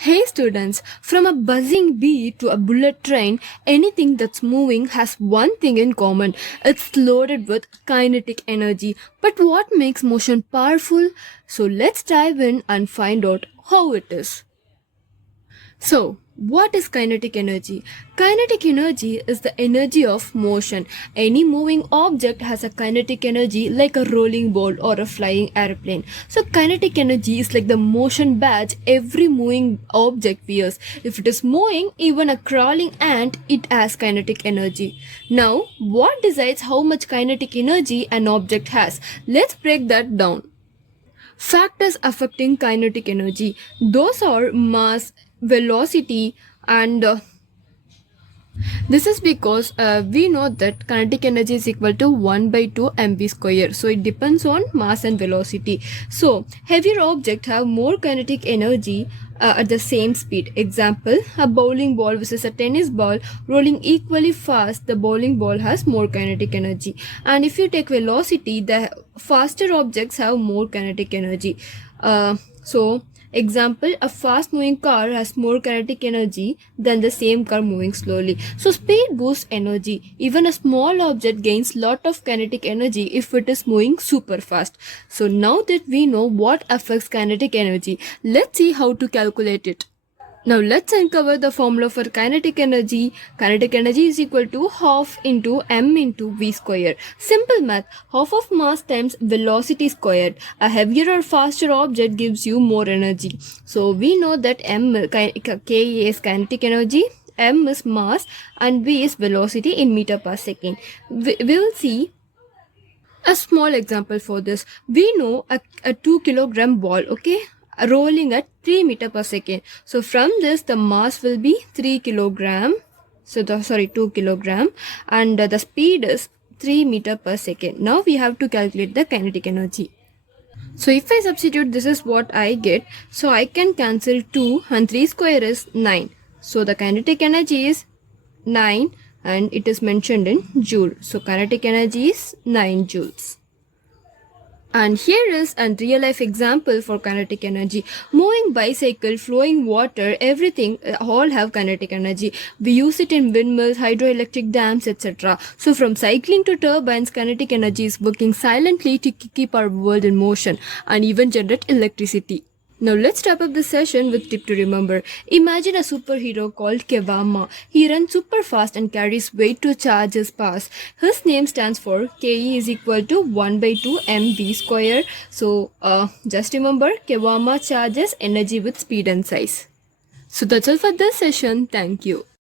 Hey students, from a buzzing bee to a bullet train, anything that's moving has one thing in common. It's loaded with kinetic energy. But what makes motion powerful? So let's dive in and find out how it is. So, what is kinetic energy? Kinetic energy is the energy of motion. Any moving object has a kinetic energy like a rolling ball or a flying airplane. So, kinetic energy is like the motion badge every moving object wears. If it is moving, even a crawling ant, it has kinetic energy. Now, what decides how much kinetic energy an object has? Let's break that down. Factors affecting kinetic energy. Those are mass, velocity, and this is because we know that kinetic energy is equal to 1 by 2 mv square. So it depends on mass and velocity. So heavier objects have more kinetic energy at the same speed. Example, a bowling ball versus a tennis ball rolling equally fast, the bowling ball has more kinetic energy. And if you take velocity, the faster objects have more kinetic energy. Example, a fast moving car has more kinetic energy than the same car moving slowly. So speed boosts energy. Even a small object gains lot of kinetic energy if it is moving super fast. So now that we know what affects kinetic energy, let's see how to calculate it. Now let's uncover the formula for kinetic energy. Kinetic energy is equal to half into m into v square. Simple math, half of mass times velocity squared. A heavier or faster object gives you more energy. So we know that k is kinetic energy, m is mass, and v is velocity in meter per second. We'll see a small example for this. We know a 2 kilogram ball, okay, rolling at 3 meter per second. So from this the mass will be 3 kilogram. So 2 kilogram, and the speed is 3 meter per second. Now we have to calculate the kinetic energy. So if I substitute, this is what I get. So I can cancel 2 and 3 square is 9. So the kinetic energy is 9 and it is mentioned in joule. So kinetic energy is 9 joules. And here is a real life example for kinetic energy. Moving bicycle, flowing water, everything all have kinetic energy. We use it in windmills, hydroelectric dams, etc. So from cycling to turbines, kinetic energy is working silently to keep our world in motion and even generate electricity. Now let's wrap up this session with tip to remember. Imagine a superhero called Kewama. He runs super fast and carries weight to charge his pass. His name stands for Ke is equal to 1 by 2 mv square. So just remember, Kewama charges energy with speed and size. So that's all for this session. Thank you.